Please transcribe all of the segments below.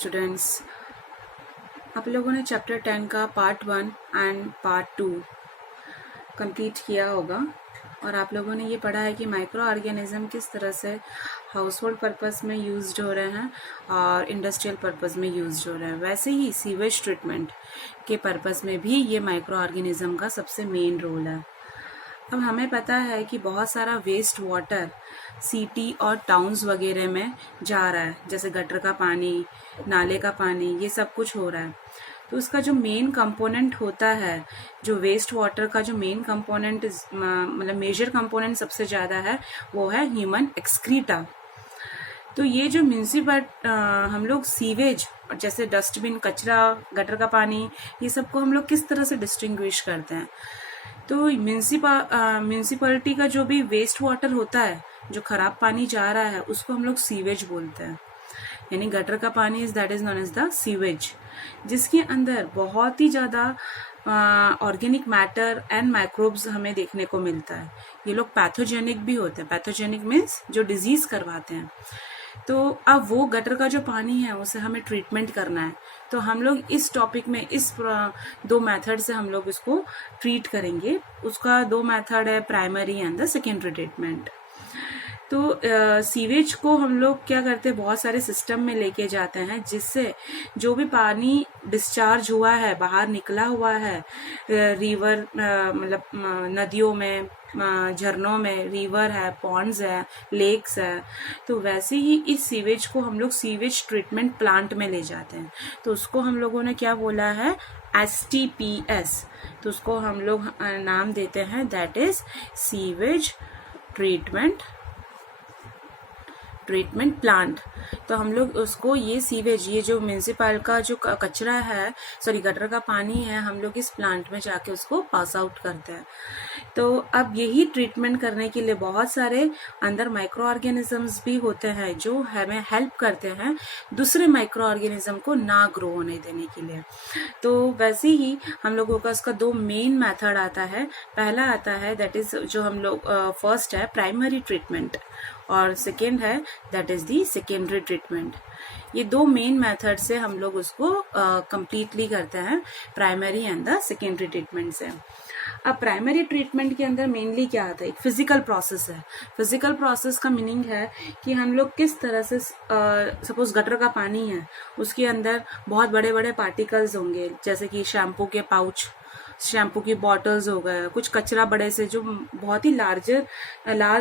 Students, आप लोगों ने चैप्टर 10 का पार्ट 1 एंड पार्ट 2 कंप्लीट किया होगा और आप लोगों ने ये पढ़ा है कि माइक्रो ऑर्गेनिज्म किस तरह से हाउस होल्ड पर्पज़ में यूज्ड हो रहे हैं और इंडस्ट्रियल पर्पज़ में यूज्ड हो रहे हैं। वैसे ही सीवेज ट्रीटमेंट के पर्पज़ में भी ये माइक्रो ऑर्गेनिज्म का सबसे मेन रोल है। अब हमें पता है कि बहुत सारा वेस्ट वाटर सिटी और टाउन्स वगैरह में जा रहा है, जैसे गटर का पानी, नाले का पानी, ये सब कुछ हो रहा है। तो उसका जो मेन कंपोनेंट होता है, जो वेस्ट वाटर का जो मेन कंपोनेंट मतलब मेजर कंपोनेंट सबसे ज़्यादा है, वो है ह्यूमन एक्सक्रीटा। तो ये जो म्यूनसिपल हम लोग सीवेज जैसे डस्टबिन, कचरा, गटर का पानी, ये सब को हम लोग किस तरह से डिस्टिंग्विश करते हैं। तो म्यूनसिपैलिटी का जो भी वेस्ट वाटर होता है, जो खराब पानी जा रहा है, उसको हम लोग सीवेज बोलते हैं। यानी गटर का पानी that is known as the sewage, जिसके अंदर बहुत ही ज़्यादा ऑर्गेनिक मैटर एंड माइक्रोब्स हमें देखने को मिलता है। ये लोग पैथोजेनिक भी होते हैं। पैथोजेनिक मीन्स जो डिजीज करवाते हैं। तो अब वो गटर का जो पानी है उसे हमें ट्रीटमेंट करना है, तो हम लोग इस टॉपिक में इस दो मेथड से हम लोग इसको ट्रीट करेंगे। उसका दो मेथड है, primary and the secondary treatment. तो सीवेज को हम लोग क्या करते हैं, बहुत सारे सिस्टम में लेके जाते हैं, जिससे जो भी पानी डिस्चार्ज हुआ है, बाहर निकला हुआ है, रिवर मतलब नदियों में, झरनों में, रिवर है, पॉन्ड्स है, लेक्स है, तो वैसे ही इस सीवेज को हम लोग सीवेज ट्रीटमेंट प्लांट में ले जाते हैं। तो उसको हम लोगों ने क्या बोला है, STPS। तो उसको हम लोग नाम देते हैं, that is sewage treatment plant. तो हम लोग उसको ये सीवेज, ये जो म्यूनसिपल का जो कचरा है, सॉरी गटर का पानी है, हम लोग इस प्लांट में जाके उसको पास आउट करते हैं। तो अब यही ट्रीटमेंट करने के लिए बहुत सारे अंदर माइक्रो ऑर्गेनिजम्स भी होते हैं, जो हमें हेल्प करते हैं दूसरे माइक्रो ऑर्गेनिज्म को ना ग्रो होने देने के लिए। तो वैसे ही हम लोगों का उसका दो मेन मेथड आता है। पहला आता है दैट इज जो हम लोग फर्स्ट है प्राइमरी ट्रीटमेंट, और सेकेंड है that is the secondary treatment. ये दो मेन मेथड से हम लोग उसको कंप्लीटली करते हैं, primary and the secondary treatment से। अब प्राइमरी ट्रीटमेंट के अंदर मेनली क्या आता है, एक फिजिकल प्रोसेस है। फिजिकल प्रोसेस का मीनिंग है कि हम लोग किस तरह से, सपोज गटर का पानी है, उसके अंदर बहुत बड़े बड़े पार्टिकल्स होंगे, जैसे कि शैम्पू के पाउच, शैम्पू की बॉटल्स हो गए, कुछ कचरा बड़े से जो बहुत ही लार्ज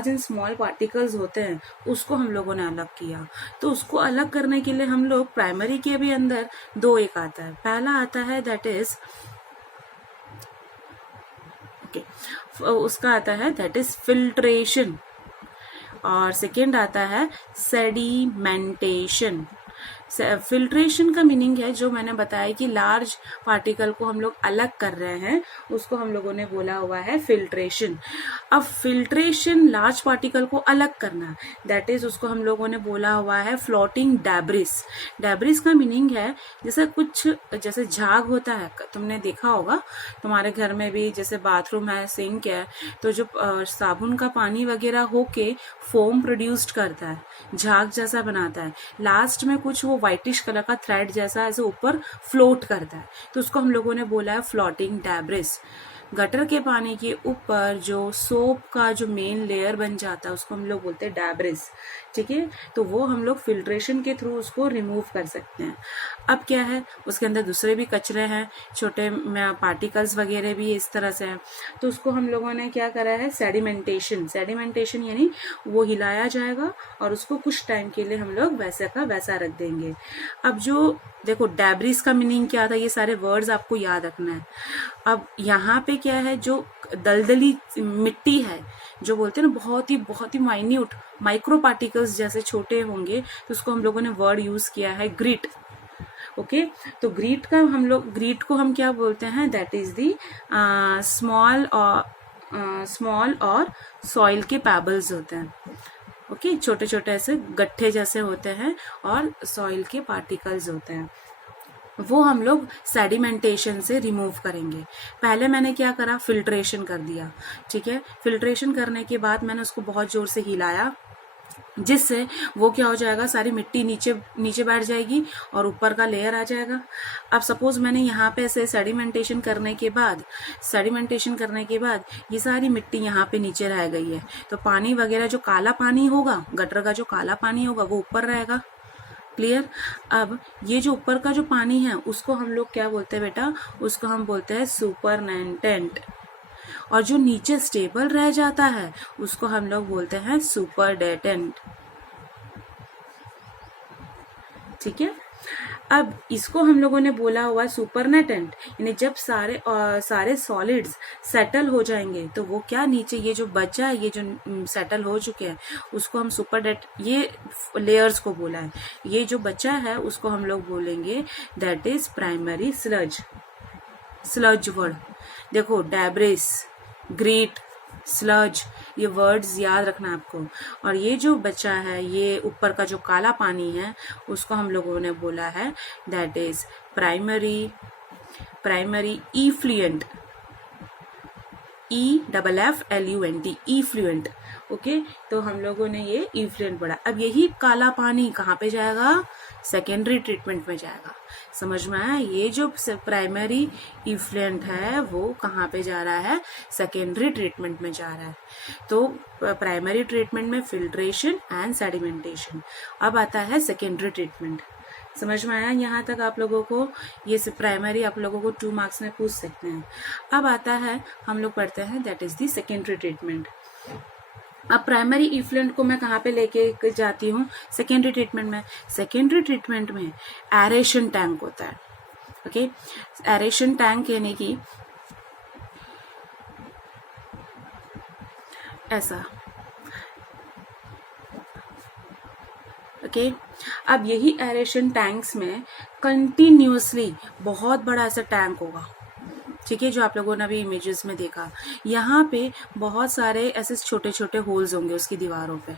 एंड स्मॉल पार्टिकल्स होते हैं, उसको हम लोगों ने अलग किया। तो उसको अलग करने के लिए हम लोग प्राइमरी के भी अंदर दो एक आता है। पहला आता है दैट इज उसका आता है दैट इज फिल्ट्रेशन, और सेकेंड आता है सेडिमेंटेशन। फिल्ट्रेशन का मीनिंग है, जो मैंने बताया कि लार्ज पार्टिकल को हम लोग अलग कर रहे हैं, उसको हम लोगों ने बोला हुआ है फिल्ट्रेशन। अब फिल्ट्रेशन लार्ज पार्टिकल को अलग करना, दैट इज उसको हम लोगों ने बोला हुआ है फ्लोटिंग डैब्रिस। डैब्रिस का मीनिंग है जैसे कुछ, जैसे झाग होता है, तुमने देखा होगा तुम्हारे घर में भी, जैसे बाथरूम है, सिंक है, तो जो साबुन का पानी वगैरह होके फोम प्रोड्यूस्ड करता है, झाग जैसा बनाता है, लास्ट में कुछ वो व्हाइटिश कलर का थ्रेड जैसा ऐसे ऊपर फ्लोट करता है, तो उसको हम लोगों ने बोला है फ्लोटिंग डैब्रिस। गटर के पानी के ऊपर जो सोप का जो मेन लेयर बन जाता है, उसको हम लोग बोलते हैं डैब्रिस। ठीक है, तो वो हम लोग फिल्ट्रेशन के थ्रू उसको रिमूव कर सकते हैं। अब क्या है, उसके अंदर दूसरे भी कचरे हैं, छोटे पार्टिकल्स वगैरह भी इस तरह से हैं, तो उसको हम लोगों ने क्या करा है, सेडिमेंटेशन। सेडिमेंटेशन यानी वो हिलाया जाएगा और उसको कुछ टाइम के लिए हम लोग वैसा का वैसा रख देंगे। अब जो देखो डैब्रिस का मीनिंग क्या था, ये सारे वर्ड्स आपको याद रखना है। अब यहाँ पे क्या है, जो दलदली मिट्टी है, जो बोलते हैं ना बहुत ही माइन्यूट माइक्रो पार्टिकल्स जैसे छोटे होंगे, तो उसको हम लोगों ने वर्ड यूज किया है ग्रिट। ओके, तो ग्रिट को हम क्या बोलते हैं, दैट इज दी स्मॉल और सॉइल के पैबल्स होते हैं। ओके, छोटे छोटे ऐसे गट्ठे जैसे होते हैं और सॉइल के पार्टिकल्स होते हैं, वो हम लोग सेडिमेंटेशन से रिमूव करेंगे। पहले मैंने क्या करा, फिल्ट्रेशन कर दिया। ठीक है, फिल्ट्रेशन करने के बाद मैंने उसको बहुत जोर से हिलाया, जिससे वो क्या हो जाएगा, सारी मिट्टी नीचे नीचे बैठ जाएगी और ऊपर का लेयर आ जाएगा। अब सपोज मैंने यहाँ पे ऐसे सेडिमेंटेशन करने के बाद ये सारी मिट्टी यहाँ पे नीचे रह गई है, तो पानी वगैरह जो काला पानी होगा, गटर का जो काला पानी होगा वो ऊपर रहेगा। क्लियर। अब ये जो ऊपर का जो पानी है उसको हम लोग क्या बोलते हैं बेटा, उसको हम बोलते हैं सुपरनेटेंट। और जो नीचे स्टेबल रह जाता है उसको हम लोग बोलते हैं सुपरडेटेंट। ठीक है। अब इसको हम लोगों ने बोला हुआ है सुपरनेटेंट, यानी जब सारे सॉलिड्स सेटल हो जाएंगे तो वो क्या, नीचे ये जो बचा है, ये जो सेटल हो चुके हैं उसको हम सुपरडेट, ये लेयर्स को बोला है, ये जो बचा है उसको हम लोग बोलेंगे that is primary sludge word. देखो डेब्रिस, ग्रीट, स्लज, ये वर्ड्स याद रखना आपको। और ये जो बचा है, ये ऊपर का जो काला पानी है उसको हम लोगों ने बोला है that is primary effluent, EFFLUENT, effluent. Okay, तो हम लोगों ने ये इफ्लुएंट पढ़ा। अब यही काला पानी कहाँ पे जाएगा, सेकेंडरी ट्रीटमेंट में जाएगा। समझ में आया, ये जो प्राइमरी इफ्लुएंट है वो कहाँ पे जा रहा है, सेकेंडरी ट्रीटमेंट में जा रहा है। तो प्राइमरी ट्रीटमेंट में फिल्ट्रेशन एंड सेडिमेंटेशन। अब आता है सेकेंडरी ट्रीटमेंट। समझ में आया यहाँ तक आप लोगों को, ये प्राइमरी आप लोगों को 2 मार्क्स में पूछ सकते हैं। अब आता है, हम लोग पढ़ते हैं that is the secondary treatment. अब प्राइमरी इफ्लुएंट को मैं कहाँ पे लेके जाती हूँ, सेकेंडरी ट्रीटमेंट में। सेकेंडरी ट्रीटमेंट में एरेशन टैंक होता है। ओके, एरेशन टैंक यानी कि ऐसा। ओके, अब यही एरेशन टैंक्स में कंटिन्यूअसली बहुत बड़ा ऐसा टैंक होगा। ठीक है, जो आप लोगों ने अभी इमेजेस में देखा, यहाँ पे बहुत सारे ऐसे छोटे छोटे होल्स होंगे उसकी दीवारों पे,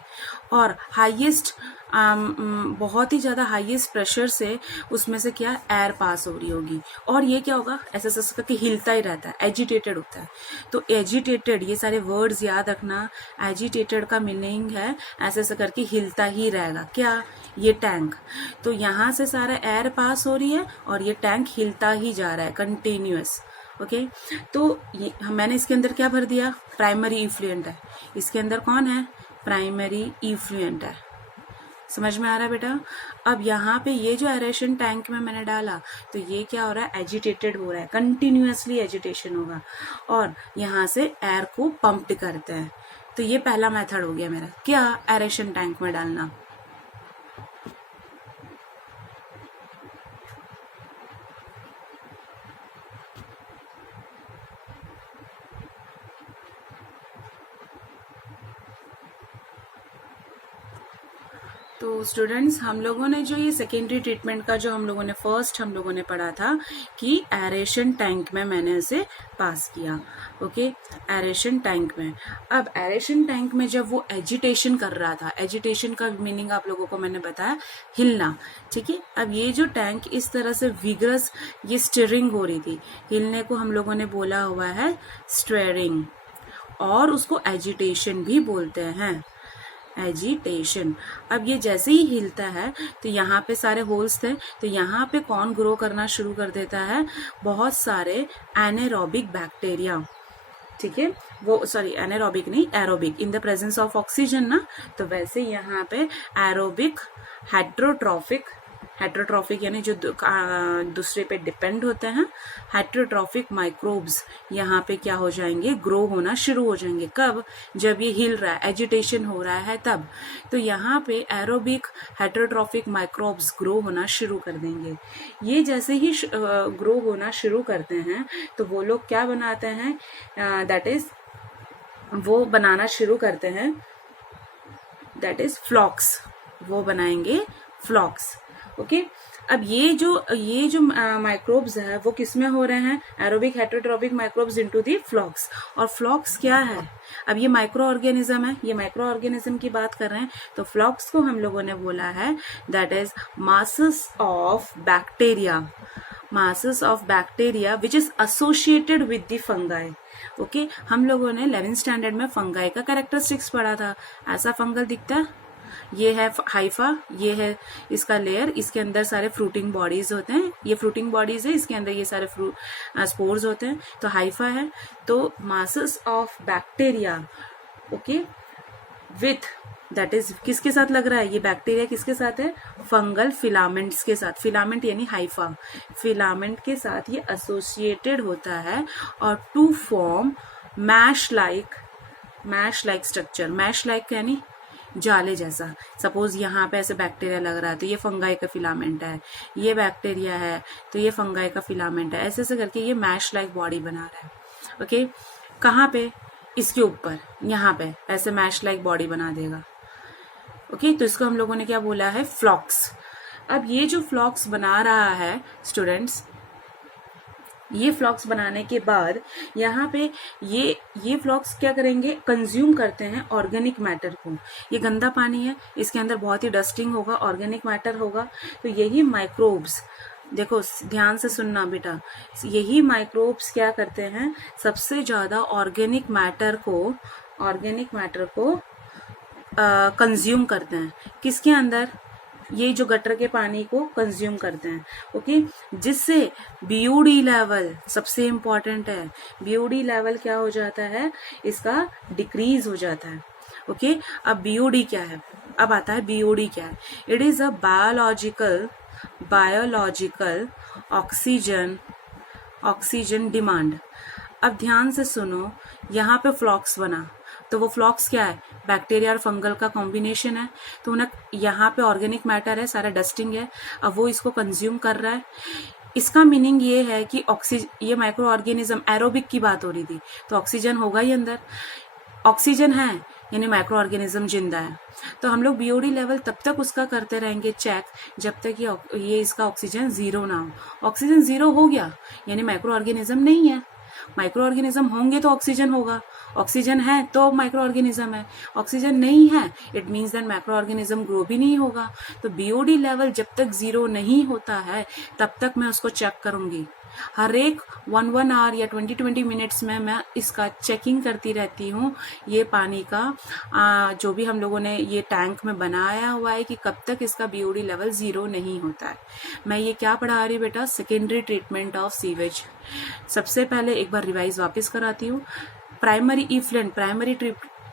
और हाईएस्ट बहुत ही ज़्यादा हाईएस्ट प्रेशर से उसमें से क्या एयर पास हो रही होगी, और ये क्या होगा, ऐसे ऐसे करके हिलता ही रहता है, एजिटेटेड होता है। तो एजिटेटेड, ये सारे वर्ड्स याद रखना। एजिटेटेड का मीनिंग है ऐसे ऐसे करके हिलता ही रहेगा, क्या, ये टैंक। तो यहाँ से सारा एयर पास हो रही है और ये टैंक हिलता ही जा रहा है कंटिन्यूअस। ओके, तो ये मैंने इसके अंदर क्या भर दिया, प्राइमरी इफ्लुएंट है, इसके अंदर कौन है, प्राइमरी इफ्लुएंट है। समझ में आ रहा है बेटा। अब यहाँ पे ये जो एरेशन टैंक में मैंने डाला, तो ये क्या हो रहा है, एजिटेटेड हो रहा है, कंटिन्यूअसली एजिटेशन होगा, और यहाँ से एयर को पंप्ड करते हैं। तो ये पहला मेथड हो गया मेरा, क्या, एरेशन टैंक में डालना। तो स्टूडेंट्स, हम लोगों ने जो ये सेकेंडरी ट्रीटमेंट का जो हम लोगों ने हम लोगों ने पढ़ा था कि एरेशन टैंक में मैंने इसे पास किया। ओके, एरेशन टैंक में। अब एरेशन टैंक में जब वो एजिटेशन कर रहा था, एजिटेशन का मीनिंग आप लोगों को मैंने बताया, हिलना। ठीक है, अब ये जो टैंक इस तरह से विगरस ये स्टीयरिंग हो रही थी, हिलने को हम लोगों ने बोला हुआ है स्टीयरिंग, और उसको एजिटेशन भी बोलते हैं, एजिटेशन। अब ये जैसे ही हिलता है तो यहाँ पे सारे होल्स थे, तो यहाँ पे कौन ग्रो करना शुरू कर देता है, बहुत सारे एनेरोबिक बैक्टीरिया। ठीक है, वो सॉरी एनेरोबिक नहीं, aerobic, in the presence of oxygen ना, तो वैसे यहाँ पे एरोबिक, हेट्रोट्रॉफिक यानी जो दूसरे पे डिपेंड होते हैं, हेट्रोट्रॉफिक माइक्रोब्स यहाँ पे क्या हो जाएंगे, ग्रो होना शुरू हो जाएंगे। कब, जब ये हिल रहा है, एजिटेशन हो रहा है तब। तो यहाँ पे एरोबिक हेट्रोट्रॉफिक माइक्रोब्स ग्रो होना शुरू कर देंगे। ये जैसे ही ग्रो होना शुरू करते हैं तो वो लोग क्या बनाते हैं, दैट इज वो बनाना शुरू करते हैं, दैट इज फ्लॉक्स, वो बनाएंगे फ्लॉक्स। ओके, अब ये जो माइक्रोब्स है वो किस में हो रहे हैं, aerobic heterotrophic microbes into the flocs. और फ्लॉक्स क्या है, अब ये माइक्रो ऑर्गेनिज्म है, ये माइक्रो ऑर्गेनिज्म की बात कर रहे हैं, तो फ्लॉक्स को हम लोगों ने बोला है that is masses of bacteria which is associated with the fungi। Okay, हम लोगों ने 11th स्टैंडर्ड में फंगाई का कैरेक्टरिस्टिक्स पढ़ा था, ऐसा फंगल दिखता है, ये है हाइफा, ये है इसका लेयर, इसके अंदर सारे फ्रूटिंग बॉडीज होते हैं, ये फ्रूटिंग बॉडीज है, इसके अंदर ये सारे स्पोर्स होते हैं। तो हाइफा है, तो masses of bacteria, okay, with, that is किसके साथ लग रहा है, ये बैक्टीरिया किसके साथ है, फंगल फिलामेंट्स के साथ, फिलामेंट यानी हाइफा, फिलामेंट के साथ ये एसोसिएटेड होता है और to form mesh like structure. Mesh like यानी जाले जैसा। सपोज यहाँ पे ऐसे बैक्टीरिया लग रहा है तो ये फंगाई का फिलामेंट है, ये बैक्टीरिया है तो ये फंगाई का फिलामेंट है, ऐसे ऐसे करके ये मैश लाइक बॉडी बना रहा है। ओके, कहाँ पे, इसके ऊपर, यहाँ पे ऐसे मैश लाइक बॉडी बना देगा। ओके, तो इसको हम लोगों ने क्या बोला है, फ्लॉक्स। अब ये जो फ्लॉक्स बना रहा है स्टूडेंट्स, ये फ्लॉक्स बनाने के बाद यहाँ पे ये फ्लॉक्स क्या करेंगे, कंज्यूम करते हैं ऑर्गेनिक मैटर को। ये गंदा पानी है, इसके अंदर बहुत ही डस्टिंग होगा, ऑर्गेनिक मैटर होगा, तो यही माइक्रोब्स, देखो ध्यान से सुनना बेटा, यही माइक्रोब्स क्या करते हैं, सबसे ज्यादा ऑर्गेनिक मैटर को कंज्यूम करते हैं। किसके अंदर, ये जो गटर के पानी को कंज्यूम करते हैं। ओके, जिससे बीओडी लेवल, सबसे इंपॉर्टेंट है, बीओडी लेवल क्या हो जाता है, इसका डिक्रीज हो जाता है। ओके, अब बीओडी क्या है, अब आता है बीओडी क्या है। It is a biological oxygen demand. अब ध्यान से सुनो, यहाँ पे फ्लॉक्स बना, तो वो फ्लॉक्स क्या है, बैक्टीरिया और फंगल का कॉम्बिनेशन है। तो उन्हें यहाँ पे ऑर्गेनिक मैटर है, सारा डस्टिंग है, अब वो इसको कंज्यूम कर रहा है। इसका मीनिंग ये है कि ये माइक्रो ऑर्गेनिज्म, एरोबिक की बात हो रही थी, तो ऑक्सीजन होगा ही अंदर, ऑक्सीजन है यानी माइक्रो ऑर्गेनिज्म जिंदा है। तो हम लोग बीओडी लेवल तब तक उसका करते रहेंगे चेक जब तक ये इसका ऑक्सीजन जीरो ना हो। ऑक्सीजन जीरो हो गया यानी माइक्रो ऑर्गेनिज्म नहीं है। माइक्रो ऑर्गेनिज्म होंगे तो ऑक्सीजन होगा, ऑक्सीजन है तो माइक्रो ऑर्गेनिज्म है, ऑक्सीजन नहीं है it means that micro organism grow भी नहीं होगा। तो बीओडी लेवल जब तक जीरो नहीं होता है तब तक मैं उसको चेक करूंगी। हर एक 1 आवर या 20 मिनट्स में मैं इसका चेकिंग करती रहती हूँ, ये पानी का जो भी हम लोगों ने ये टैंक में बनाया हुआ है कि कब तक इसका बीओडी लेवल जीरो नहीं होता है। मैं ये क्या पढ़ा रही बेटा, सेकेंडरी ट्रीटमेंट ऑफ सीवेज। सबसे पहले एक बार रिवाइज वापस कराती हूँ। प्राइमरी इफ्लुएंट, प्राइमरी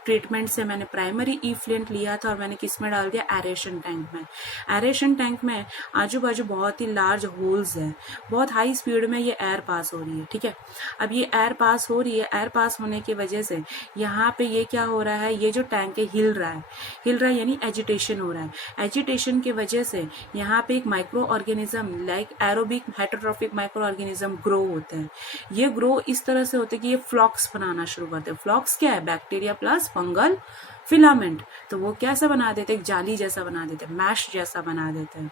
ट्रीटमेंट से मैंने प्राइमरी इफ्लुएंट लिया था और मैंने किस में डाल दिया, एरेशन टैंक में। एरेशन टैंक में आजू बाजू बहुत ही लार्ज होल्स हैं, बहुत हाई स्पीड में ये एयर पास हो रही है, ठीक है। अब ये एयर पास हो रही है, एयर पास होने की वजह से यहाँ पे ये क्या हो रहा है, ये जो टैंक है हिल रहा है यानी एजिटेशन हो रहा है। एजिटेशन की वजह से यहाँ पे एक micro organism like aerobic heterotrophic micro organism grow होते हैं। ये ग्रो इस तरह से होते हैं कि ये फ्लॉक्स बनाना शुरू करते हैं। फ्लॉक्स क्या है, बैक्टीरिया प्लस फंगल फिलामेंट, तो वो कैसा बना देते हैं, एक जाली जैसा बना देते हैं, मैश जैसा बना देते हैं।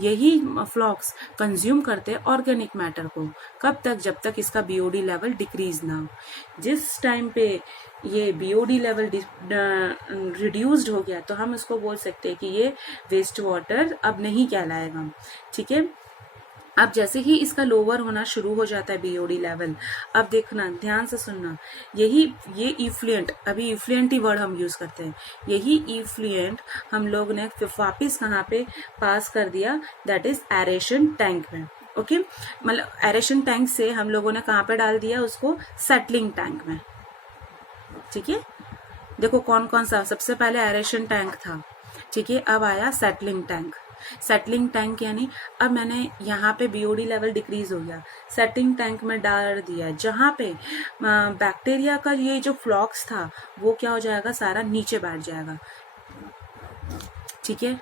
यही फ्लॉक्स कंज्यूम करते हैं ऑर्गेनिक मैटर को, कब तक, जब तक इसका बीओडी लेवल डिक्रीज ना हो। जिस टाइम पे ये बीओडी लेवल रिड्यूस्ड हो गया तो हम उसको बोल सकते हैं कि ये वेस्ट वाटर अब नहीं कहलाएगा, ठीक है। अब जैसे ही इसका लोअर होना शुरू हो जाता है बीओडी लेवल, अब देखना ध्यान से सुनना, ये इफ्लुएंट, अभी इफ्लुएंट ही वर्ड हम यूज करते हैं, यही इफ्लुएंट हम लोग ने वापिस कहाँ पे पास कर दिया, दैट इज एरेशन टैंक में। ओके, मतलब एरेशन टैंक से हम लोगों ने कहाँ पे डाल दिया उसको, सेटलिंग टैंक में, ठीक है। देखो कौन कौन सा, सबसे पहले एरेशन टैंक था, ठीक है, अब आया सेटलिंग टैंक। सेटलिंग टैंक यानी अब मैंने यहाँ पे बीओडी लेवल डिक्रीज हो गया, सेटिंग टैंक में डाल दिया, जहाँ पे बैक्टीरिया का ये जो फ्लॉक्स था वो क्या हो जाएगा, सारा नीचे बैठ जाएगा, ठीक है।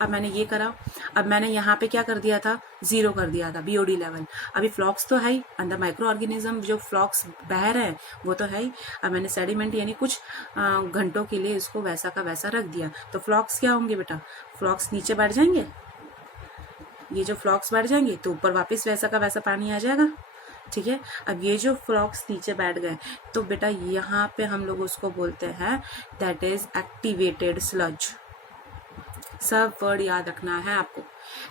अब मैंने ये करा, अब मैंने यहाँ पे क्या कर दिया था, जीरो कर दिया था बीओडी लेवल। अभी फ्लॉक्स तो है ही अंदर, माइक्रो ऑर्गेनिज्म जो फ्लॉक्स बह रहे हैं वो तो है ही। अब मैंने सेडिमेंट यानी कुछ घंटों के लिए इसको वैसा का वैसा रख दिया, तो फ्लॉक्स क्या होंगे बेटा, फ्लॉक्स नीचे बैठ जाएंगे। ये जो फ्लॉक्स बैठ जाएंगे तो ऊपर वापस वैसा का वैसा पानी आ जाएगा, ठीक है। अब ये जो फ्लॉक्स नीचे बैठ गए तो बेटा यहाँ पे हम लोग उसको बोलते हैं दैट इज एक्टिवेटेड स्लज। सब वर्ड याद रखना है आपको।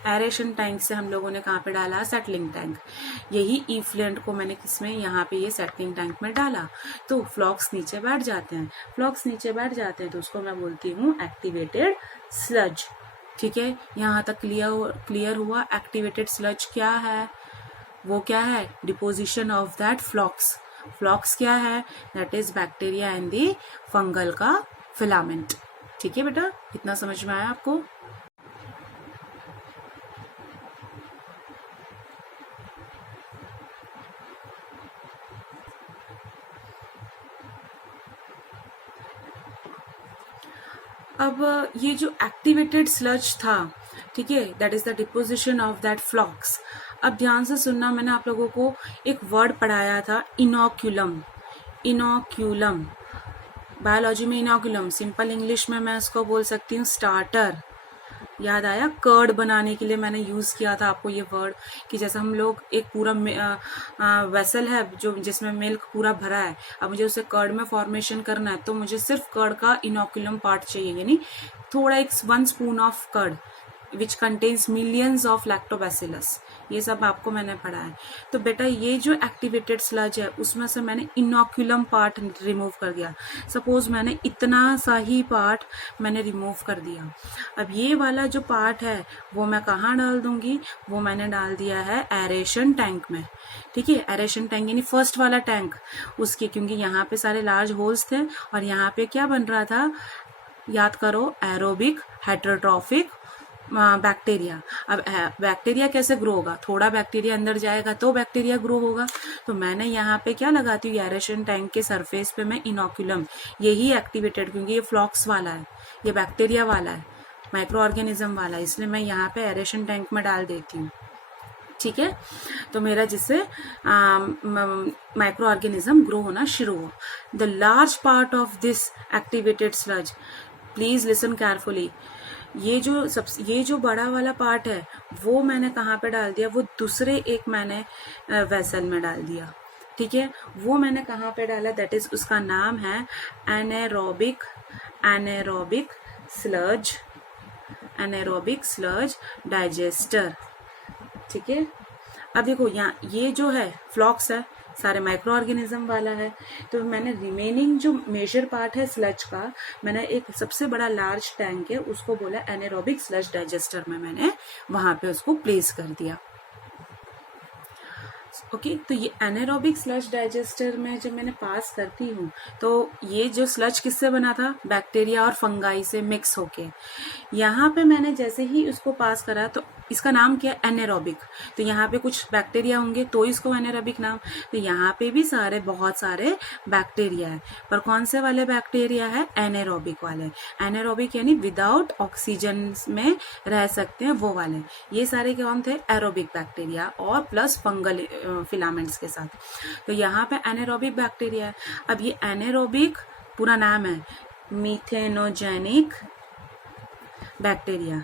एरेशन टैंक से हम लोगों ने कहाँ पे डाला, सेटलिंग टैंक। यही इफ्लुएंट को मैंने किसमें, यहाँ पे ये सेटलिंग टैंक में डाला, तो फ्लॉक्स नीचे बैठ जाते हैं। फ्लॉक्स नीचे बैठ जाते हैं तो उसको मैं बोलती हूँ एक्टिवेटेड स्लज। ठीक है, यहाँ तक क्लियर हुआ। एक्टिवेटेड स्लज क्या है, वो क्या है, डिपोजिशन ऑफ दैट फ्लॉक्स। फ्लॉक्स क्या है, that is bacteria and the fungal का फिलामेंट। ठीक है बेटा, इतना समझ में आया आपको। अब ये जो एक्टिवेटेड स्लज था, ठीक है, that is the deposition of that flocs. अब ध्यान से सुनना, मैंने आप लोगों को एक वर्ड पढ़ाया था, इनोक्यूलम। इनोक्यूलम, बायोलॉजी में इनोक्यूलम, सिंपल इंग्लिश में मैं उसको बोल सकती हूँ स्टार्टर। याद आया, कर्ड बनाने के लिए मैंने यूज किया था आपको ये वर्ड, कि जैसे हम लोग एक पूरा वेसल है जो जिसमें मिल्क पूरा भरा है, अब मुझे उसे कर्ड में फॉर्मेशन करना है, तो मुझे सिर्फ कर्ड का इनोक्यूलम पार्ट चाहिए, यानी थोड़ा एक 1 spoon of curd which contains millions of lactobacillus. ये सब आपको मैंने पढ़ा है। तो बेटा ये जो एक्टिवेटेड स्लज है उसमें से मैंने इनोक्यूलम पार्ट रिमूव कर दिया। सपोज मैंने इतना सा ही पार्ट मैंने रिमूव कर दिया। अब ये वाला जो पार्ट है वो मैं कहाँ डाल दूंगी, वो मैंने डाल दिया है एरेशन टैंक में। ठीक है, एरेशन टैंक यानी फर्स्ट वाला टैंक उसके, क्योंकि यहाँ पे सारे लार्ज होल्स थे और यहाँ पे क्या बन रहा था, याद करो, एरोबिक हेटेरोट्रॉफिक बैक्टीरिया। अब बैक्टीरिया कैसे ग्रो होगा, थोड़ा बैक्टीरिया अंदर जाएगा तो बैक्टीरिया ग्रो होगा। तो मैंने यहाँ पे क्या लगाती हूँ, एरेशन टैंक के सरफेस पे मैं इनोक्यूलम, यही एक्टिवेटेड, क्योंकि ये फ्लॉक्स वाला है, ये बैक्टीरिया वाला है, माइक्रो ऑर्गेनिज्म वाला है, इसलिए मैं यहाँ पे एरेशन टैंक में डाल देती हूँ। ठीक है, तो मेरा जिससे माइक्रो ऑर्गेनिज्म ग्रो होना शुरू हो। The large part of this activated sludge, please listen carefully, ये जो बड़ा वाला पार्ट है वो मैंने कहाँ पे डाल दिया, वो दूसरे एक मैंने वेसल में डाल दिया। ठीक है, वो मैंने कहाँ पे डाला, दैट इज उसका नाम है एनारोबिक स्लज डाइजेस्टर। ठीक है, अब देखो यहाँ ये जो है फ्लॉक्स है, सारे माइक्रो ऑर्गेनिज्म वाला है, तो मैंने रिमेनिंग जो मेजर पार्ट है स्लज का, मैंने एक सबसे बड़ा लार्ज टैंक है उसको बोला एनारोबिक स्लज डाइजेस्टर में, मैंने वहां पे उसको प्लेस कर दिया। ओके, तो ये एनारोबिक स्लज डाइजेस्टर में जब मैंने पास करती हूँ तो ये जो स्लज किससे बना था, बैक्टीरिया और फंगाई से मिक्स होके। यहाँ पे मैंने जैसे ही उसको पास करा तो इसका नाम क्या है, एनारोबिक, तो यहाँ पे कुछ बैक्टीरिया होंगे तो इसको एनारोबिक नाम। तो यहाँ पे भी बहुत सारे बैक्टीरिया है, पर कौन से वाले बैक्टीरिया है, एनारोबिक वाले। एनारोबिक यानी विदाउट ऑक्सीजन में रह सकते हैं वो वाले। ये सारे कौन थे, एरोबिक बैक्टीरिया और प्लस फंगल फिलामेंट्स के साथ। तो यहाँ पे एनारोबिक बैक्टीरिया है। अब ये एनारोबिक पूरा नाम है मीथेनोजेनिक बैक्टीरिया।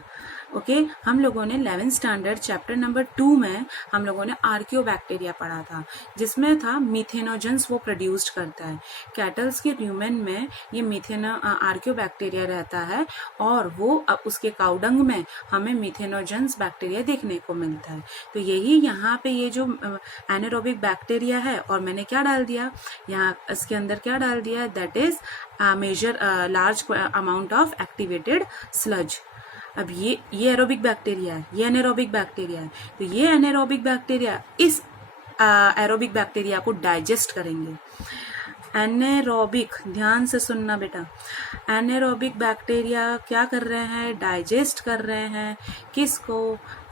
ओके, हम लोगों ने 11th स्टैंडर्ड चैप्टर नंबर 2 में हम लोगों ने आर्कियोबैक्टीरिया पढ़ा था, जिसमें था मीथेनोजेंस वो प्रोड्यूस्ड करता है। कैटल्स के र्यूमेन में ये आर्कियोबैक्टीरिया रहता है और वो उसके काउडंग में हमें मीथेनोजेंस बैक्टीरिया देखने को मिलता है। तो यही यहाँ पे ये जो एनारोबिक बैक्टीरिया है, और मैंने क्या डाल दिया यहाँ इसके अंदर, क्या डाल दिया, that is major large amount of activated sludge. अब ये एरोबिक बैक्टीरिया है, ये एनारोबिक बैक्टीरिया है, तो ये एनारोबिक बैक्टीरिया इस एरोबिक बैक्टीरिया को डाइजेस्ट करेंगे। एनारोबिक, ध्यान से सुनना बेटा, एनारोबिक बैक्टीरिया क्या कर रहे हैं, डाइजेस्ट कर रहे हैं किसको,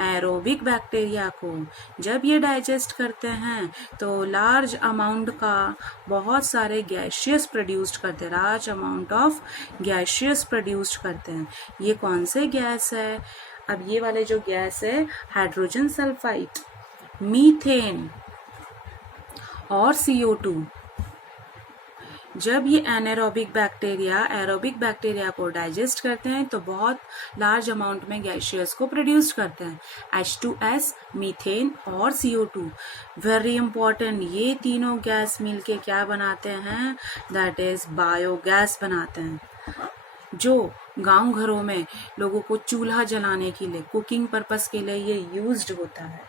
एरोबिक बैक्टीरिया को। जब ये डाइजेस्ट करते हैं तो लार्ज अमाउंट का बहुत सारे गैशियस प्रोड्यूस्ड करते हैं, large amount of gaseous produced करते हैं। ये कौन से गैस है, अब ये वाले जो गैस है, हाइड्रोजन सल्फाइड, मीथेन और CO2। जब ये एनारोबिक एरोबिक बैक्टीरिया को डाइजेस्ट करते हैं तो बहुत लार्ज अमाउंट में गैशियस को प्रोड्यूस करते हैं, H2S, मीथेन और CO2। वेरी इंपॉर्टेंट, ये तीनों गैस मिलके क्या बनाते हैं, दैट इज बायोगैस बनाते हैं। जो गांव घरों में लोगों को चूल्हा जलाने के लिए, कुकिंग पर्पस के लिए ये यूज्ड होता है,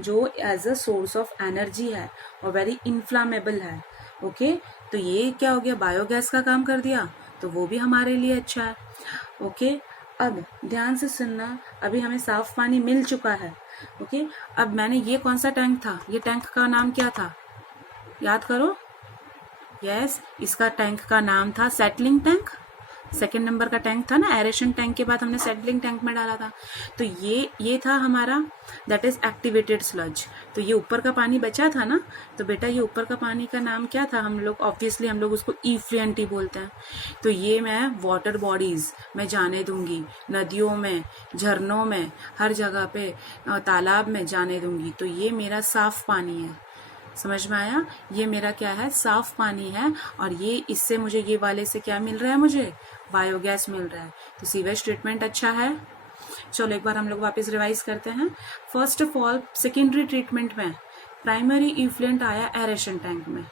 जो as a source of energy है और वेरी इन्फ्लामेबल है। ओके, तो ये क्या हो गया, बायोगैस का काम कर दिया, तो वो भी हमारे लिए अच्छा है। ओके, अब ध्यान से सुनना, अभी हमें साफ पानी मिल चुका है। ओके, अब मैंने ये कौन सा टैंक था, ये टैंक का नाम क्या था, याद करो। यस, इसका टैंक का नाम था सेटलिंग टैंक। सेकेंड नंबर का टैंक था ना, एरेशन टैंक के बाद हमने सेटलिंग टैंक में डाला था। तो ये था हमारा, दैट इज एक्टिवेटेड स्लज। तो ये ऊपर का पानी बचा था ना, तो बेटा ये ऊपर का पानी का नाम क्या था, हम लोग ऑब्वियसली हम लोग उसको इफ्लुएंट ही बोलते हैं। तो ये मैं वाटर बॉडीज में जाने दूंगी, नदियों में, झरनों में, हर जगह पे, तालाब में जाने दूंगी। तो ये मेरा साफ पानी है, समझ में आया, ये मेरा क्या है, साफ पानी है। और ये इससे मुझे, ये वाले से क्या मिल रहा है, मुझे बायोगैस मिल रहा है। तो सीवेज ट्रीटमेंट अच्छा है। चलो एक बार हम लोग वापस रिवाइज करते हैं। First of all secondary treatment में प्राइमरी इफ्लुएंट आया एरेशन टैंक में,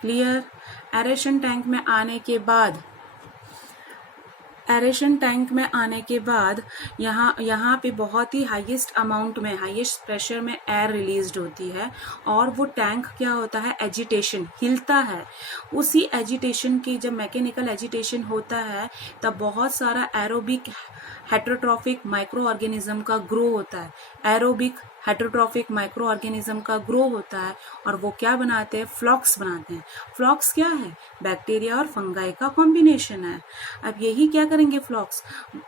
क्लियर। एरेशन टैंक में आने के बाद, एरेशन टैंक में आने के बाद यहाँ पे बहुत ही हाईएस्ट अमाउंट में, हाईएस्ट प्रेशर में एयर रिलीज्ड होती है, और वो टैंक क्या होता है, एजिटेशन, हिलता है। उसी एजिटेशन की, जब मैकेनिकल एजिटेशन होता है, तब बहुत सारा एरोबिक हेटरोट्रॉफिक माइक्रो ऑर्गेनिज्म का ग्रो होता है। एरोबिक हेटरोट्रॉफिक माइक्रो ऑर्गेनिज्म का ग्रो होता है, और वो क्या बनाते हैं, फ्लॉक्स बनाते हैं। फ्लॉक्स क्या है, बैक्टीरिया और फंगाई का कॉम्बिनेशन है। अब यही क्या करेंगे फ्लॉक्स,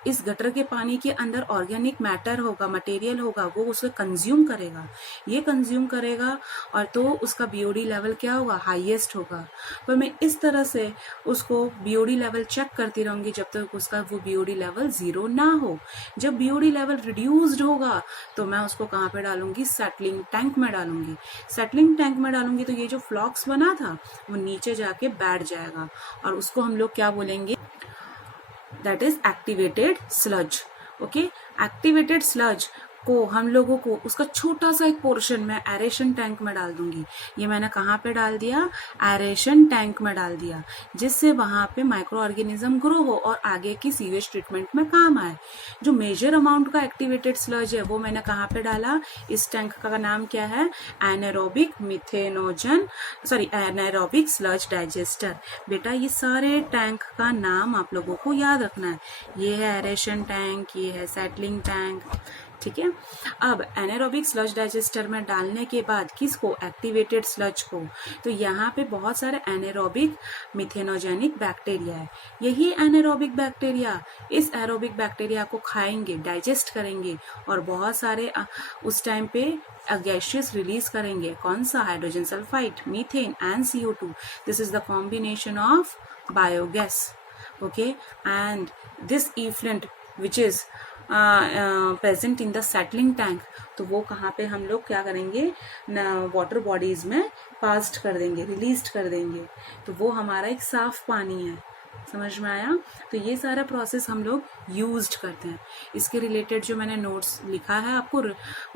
इस गटर के पानी के अंदर ऑर्गेनिक मैटर होगा, मटेरियल होगा, वो उसे कंज्यूम करेगा। ये कंज्यूम करेगा और तो उसका बीओडी लेवल क्या होगा, हाईएस्ट होगा। पर मैं इस तरह से उसको बीओडी लेवल चेक करती रहूंगी जब तक उसका वो बीओडी लेवल 0 ना हो। जब बीओडी लेवल रिड्यूस्ड होगा तो मैं उसको कहाँ पे डालूंगी, सेटलिंग टैंक में डालूंगी। सेटलिंग टैंक में डालूंगी तो ये जो फ्लॉक्स बना था वो नीचे जाके बैठ जाएगा, और उसको हम लोग क्या बोलेंगे, that is activated sludge. Okay, activated sludge को हम लोगों को उसका छोटा सा एक पोर्शन मैं एरेशन टैंक में डाल दूंगी। ये मैंने कहाँ पे डाल दिया, एरेशन टैंक में डाल दिया, जिससे वहां पे माइक्रो ऑर्गेनिज्म ग्रो हो और आगे की सीवेज ट्रीटमेंट में काम आए। जो मेजर अमाउंट का एक्टिवेटेड स्लज है वो मैंने कहाँ पे डाला, इस टैंक का नाम क्या है, anaerobic methanogen, sorry anaerobic sludge digester. बेटा ये सारे टैंक का नाम आप लोगों को याद रखना है। ये है एरेशन टैंक, ये है सेटलिंग टैंक, ठीक है। अब एनारोबिक स्लज डाइजेस्टर में डालने के बाद किसको, एक्टिवेटेड स्लज को, तो यहाँ पे बहुत सारे एनारोबिक मिथेनोजेनिक बैक्टीरिया है। यही एनारोबिक बैक्टीरिया इस एरोबिक बैक्टीरिया को खाएंगे, डाइजेस्ट करेंगे, और बहुत सारे उस टाइम पे गैसेस रिलीज करेंगे। कौन सा, hydrogen sulphide, methane and CO2। This is the combination of biogas. Okay, and this effluent which is present in the settling tank, तो वो कहाँ पे हम लोग क्या करेंगे, वाटर बॉडीज में पास्ड कर देंगे, रिलीज कर देंगे। तो वो हमारा एक साफ पानी है, समझ में आया। तो ये सारा प्रोसेस हम लोग यूज्ड करते हैं। इसके रिलेटेड जो मैंने नोट्स लिखा है आपको,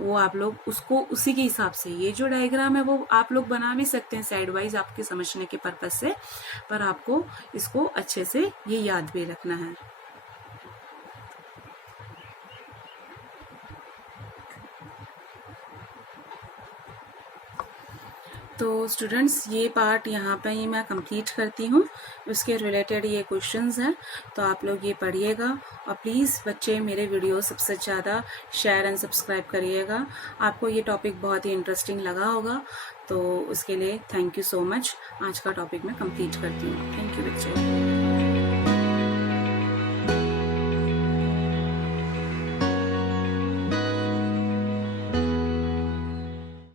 वो आप लोग उसको उसी के हिसाब से, ये जो डायग्राम है वो आप लोग बना भी सकते हैं साइड वाइज आपके समझने के पर्पज से, पर आपको इसको अच्छे से ये याद भी रखना है। तो स्टूडेंट्स ये पार्ट यहाँ पे ही मैं कंप्लीट करती हूँ। उसके रिलेटेड ये क्वेश्चंस हैं, तो आप लोग ये पढ़िएगा, और प्लीज़ बच्चे मेरे वीडियो सबसे ज़्यादा शेयर एंड सब्सक्राइब करिएगा। आपको ये टॉपिक बहुत ही इंटरेस्टिंग लगा होगा, तो उसके लिए थैंक यू सो मच। आज का टॉपिक मैं कंप्लीट करती हूँ। थैंक यू बच्चों।